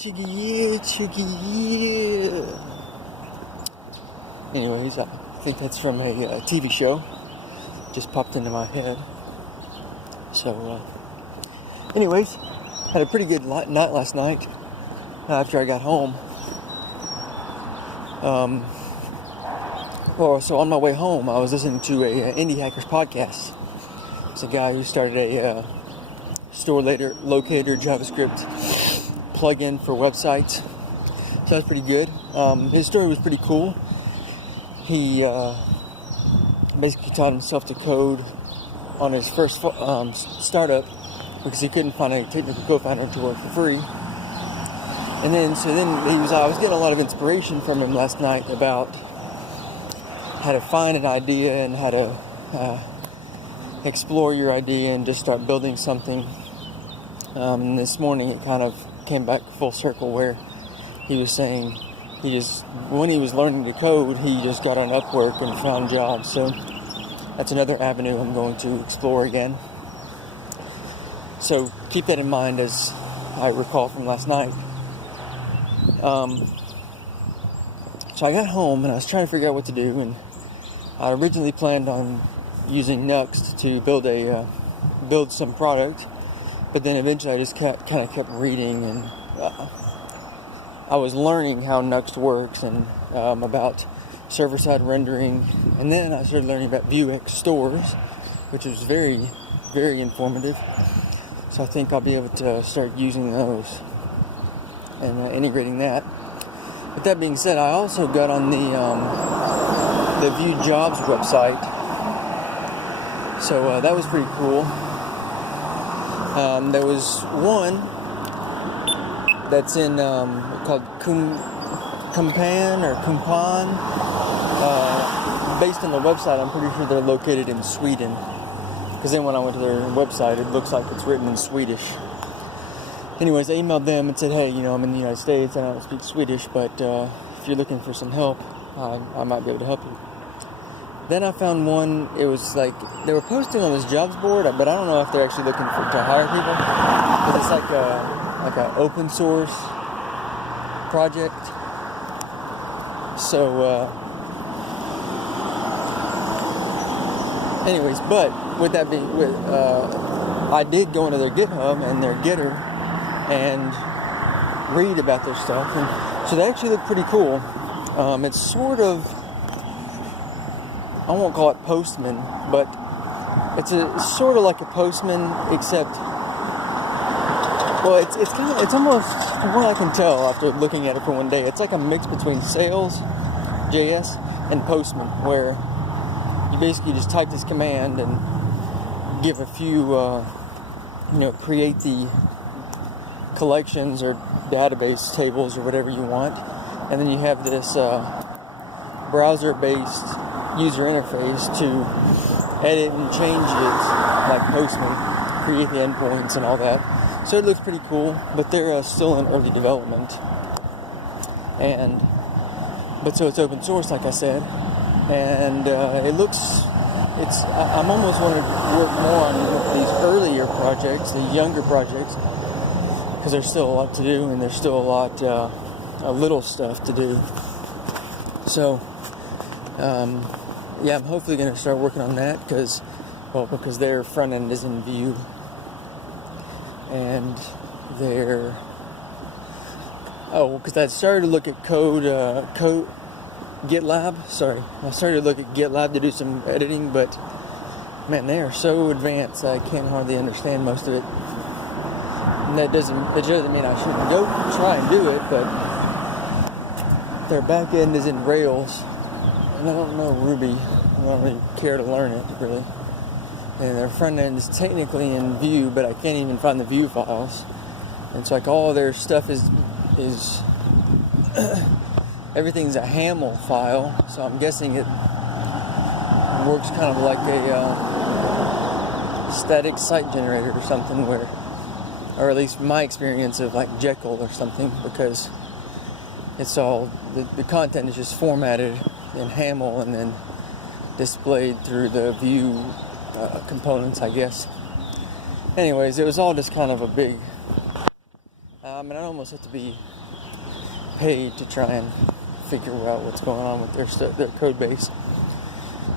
Chiggy. Anyways, I think that's from a TV show. Just popped into my head. So, anyways, had a pretty good night last night after I got home. So on my way home, I was listening to a Indie Hackers podcast. It's a guy who started a store locator JavaScript plugin for websites. So that's pretty good. His story was pretty cool. He basically taught himself to code on his first startup because he couldn't find a technical co-founder to work for free. And then I was getting a lot of inspiration from him last night about how to find an idea and how to explore your idea and just start building something. And this morning it kind of came back full circle where he was saying when he was learning to code, he just got on Upwork and found jobs. So that's another avenue I'm going to explore again. So keep that in mind as I recall from last night. So I got home and I was trying to figure out what to do, and I originally planned on using Nuxt to build some product, but then eventually I just kept reading, and I was learning how Nuxt works and about server-side rendering, and then I started learning about Vuex stores, which was very, very informative. So I think I'll be able to start using those and integrating that. But that being said, I also got on the Vue Jobs website, so that was pretty cool. There was one that's in called Kumpan. Based on the website, I'm pretty sure they're located in Sweden. Because then when I went to their website, it looks like it's written in Swedish. Anyways, I emailed them and said, hey, I'm in the United States and I don't speak Swedish, but if you're looking for some help, I might be able to help you. Then I found one, it was like, they were posting on this jobs board, but I don't know if they're actually looking to hire people. But it's like an open source project. So, anyways, but with that being, I did go into their GitHub and their Gitter and read about their stuff, and so they actually look pretty cool. It's sort of, I won't call it Postman, but it's sort of like a Postman, except, well, it's almost, from what I can tell after looking at it for one day, it's like a mix between Sales.js and Postman, where you basically just type this command and give a few, create the collections or database tables or whatever you want, and then you have this browser-based user interface to edit and change it like Postman, create the endpoints and all that. So it looks pretty cool, but they're still in early development. But so it's open source, like I said, and I'm almost wanting to work more on these earlier projects, the younger projects, because there's still a lot to do, and there's still a lot of little stuff to do. So, I'm hopefully going to start working on that because their front end is in Vue, and because I started to look at GitLab. I started to look at GitLab to do some editing, but man, they are so advanced I can't hardly understand most of it. And it doesn't mean I shouldn't go try and do it, but their back end is in Rails, and I don't know Ruby. I don't really care to learn it, really. And their front end is technically in Vue, but I can't even find the Vue files. And it's like all their stuff is everything's a HAML file, so I'm guessing it works kind of like a static site generator or something, or at least my experience of like Jekyll or something, because it's all, the content is just formatted in HAML and then displayed through the Vue components, I guess. Anyways, it was all just kind of a big, and I almost have to be paid to try and figure out what's going on with their code base.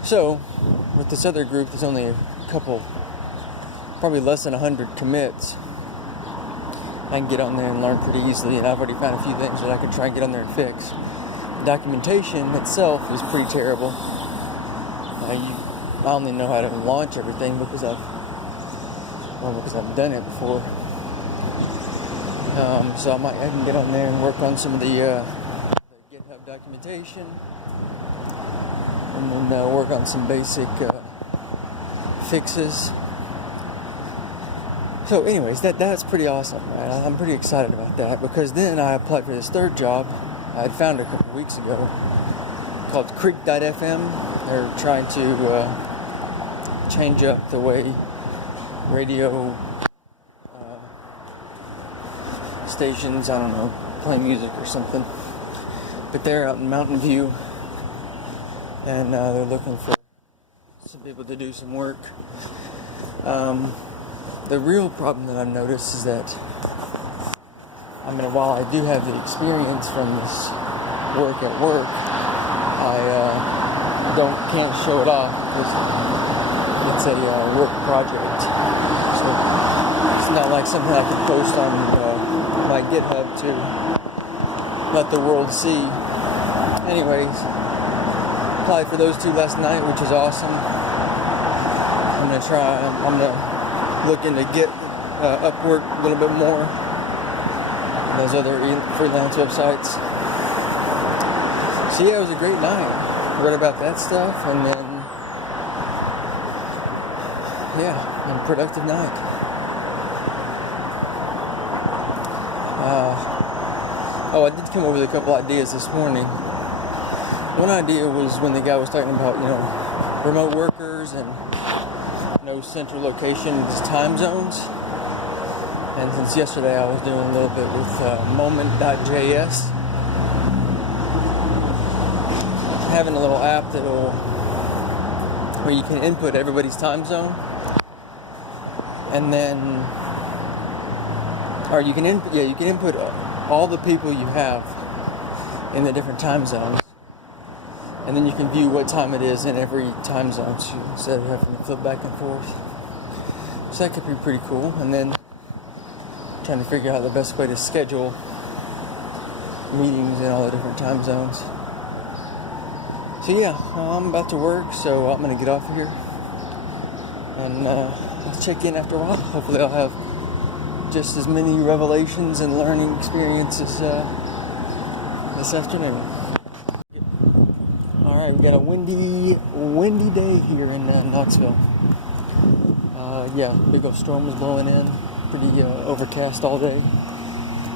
So with this other group, there's only a couple, probably less than 100 commits. I can get on there and learn pretty easily, and I've already found a few things that I can try and get on there and fix. The documentation itself is pretty terrible. I only know how to launch everything because I've done it before. So I can get on there and work on some of the GitHub documentation, and then work on some basic fixes. So anyways, that's pretty awesome, right? I'm pretty excited about that, because then I applied for this third job I had found a couple weeks ago called Creek.fm. They're trying to change up the way radio stations, I don't know, play music or something. But they're out in Mountain View, and they're looking for some people to do some work. The real problem that I've noticed is that, while I do have the experience from this work at work, I can't show it off because it's a work project. So it's not like something I can post on my GitHub to let the world see. Anyways, applied for those two last night, which is awesome. I'm gonna look into Upwork a little bit more, and those other freelance websites. So yeah, it was a great night. Read about that stuff, and then a productive night. I did come up with a couple ideas this morning. One idea was when the guy was talking about, remote workers and no central location, just time zones. And since yesterday I was doing a little bit with moment.js, having a little app where you can input everybody's time zone, and then, or you can input all the people you have in the different time zones, and then you can view what time it is in every time zone, so instead of having to flip back and forth. So that could be pretty cool. And then trying to figure out the best way to schedule meetings in all the different time zones. So yeah, I'm about to work, so I'm going to get off of here and I'll check in after a while. Hopefully I'll have just as many revelations and learning experiences this afternoon. Alright, we got a windy day here in Knoxville. Big old storm was blowing in, pretty overcast all day.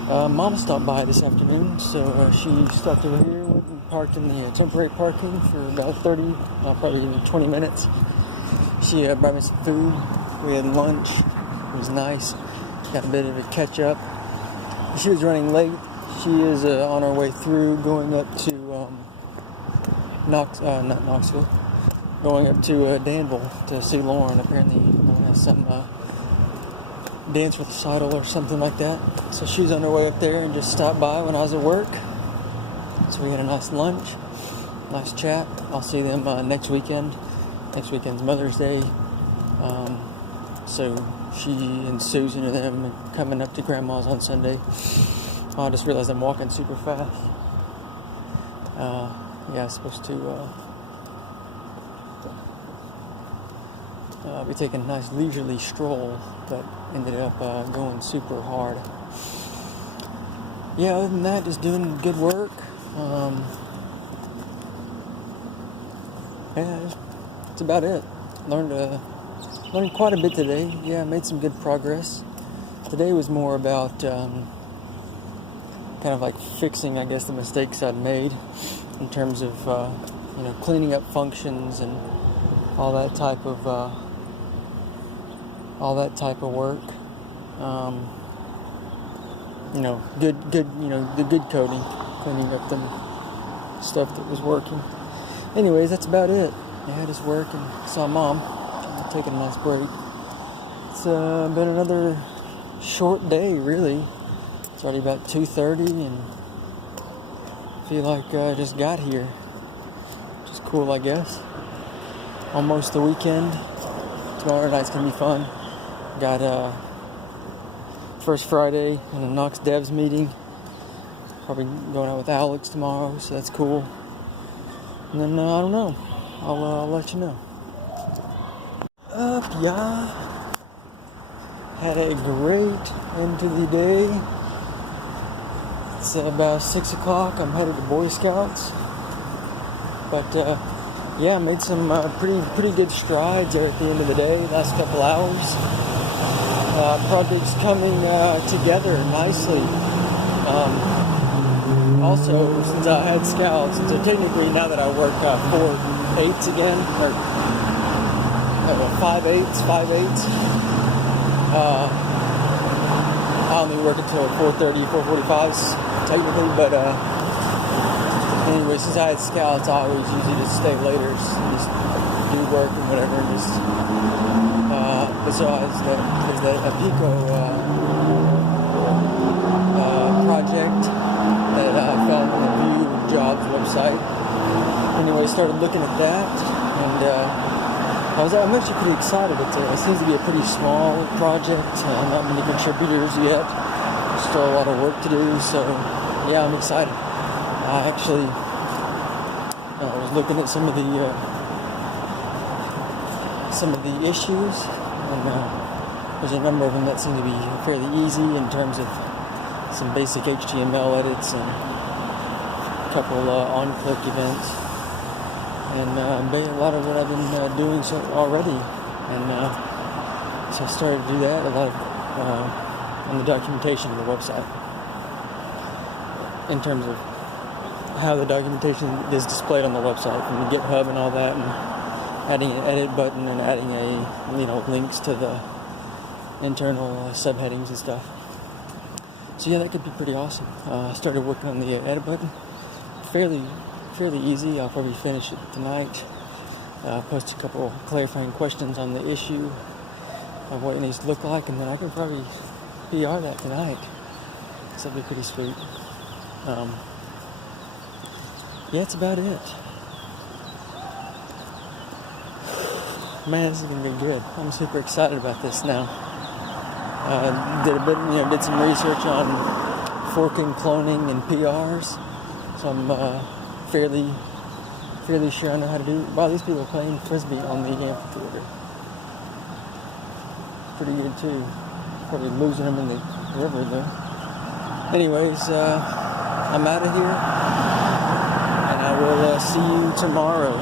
Mom stopped by this afternoon, so she stopped over here, went and parked in the temporary parking for about 20 minutes. She brought me some food. We had lunch. It was nice. Got a bit of a catch up. She was running late. She is on her way through, going up to not Knoxville, going up to Danville to see Lauren. Apparently, has some dance recital or something like that. So she was on her way up there and just stopped by when I was at work. So we had a nice lunch, nice chat. I'll see them next weekend. Next weekend's Mother's Day. So she and Susan and them are coming up to Grandma's on Sunday. I just realized I'm walking super fast. I was supposed to be taking a nice leisurely stroll, but ended up going super hard. Yeah, other than that, just doing good work. That's about it. Learned quite a bit today. Yeah, made some good progress. Today was more about kind of like fixing, I guess, the mistakes I'd made in terms of cleaning up functions and all that type of work. The good coding, cleaning up them stuff that was working. Anyways, that's about it. I just work and saw Mom. I'm taking a nice break. It's been another short day, really. It's already about 2:30 and I feel like I just got here. Which is cool, I guess. Almost the weekend. Tomorrow night's gonna be fun. Got first Friday in a Knox Devs meeting. Probably going out with Alex tomorrow, so that's cool. And then I don't know. I'll let you know. Yeah. Had a great end to the day. It's about 6 o'clock. I'm headed to Boy Scouts. But yeah, made some pretty good strides there at the end of the day. Last couple hours. Projects coming together nicely. Also, since I had Scouts, so technically now that I work 4/8 again, or 5/8. I only work until 4:30, 4:45 technically, but anyway, since I had Scouts, I always usually just stay later, just do work and whatever, and just besides there's that Pico project that I found on the View Jobs website. Anyway, started looking at that, and I'm actually pretty excited. It seems to be a pretty small project, not many contributors yet. Still a lot of work to do, so yeah, I'm excited. I actually was looking at some of the issues, and there's a number of them that seem to be fairly easy in terms of some basic HTML edits and a couple on-click events. And a lot of what I've been doing already, and so I started to do that a lot of on the documentation of the website, in terms of how the documentation is displayed on the website from the GitHub and all that, and adding an edit button and adding links to the internal subheadings and stuff. So yeah, that could be pretty awesome. I started working on the edit button. Fairly easy. I'll probably finish it tonight. Post a couple clarifying questions on the issue of what it needs to look like, and then I can probably PR that tonight. So that'd be pretty sweet. Yeah, that's about it. Man, this is gonna be good. I'm super excited about this now. Did some research on forking, cloning, and PRs. So I'm fairly sure I know how to do it. Wow, these people are playing Frisbee on the amphitheater. Pretty good too. Probably losing them in the river though. Anyways, I'm out of here, and I will see you tomorrow.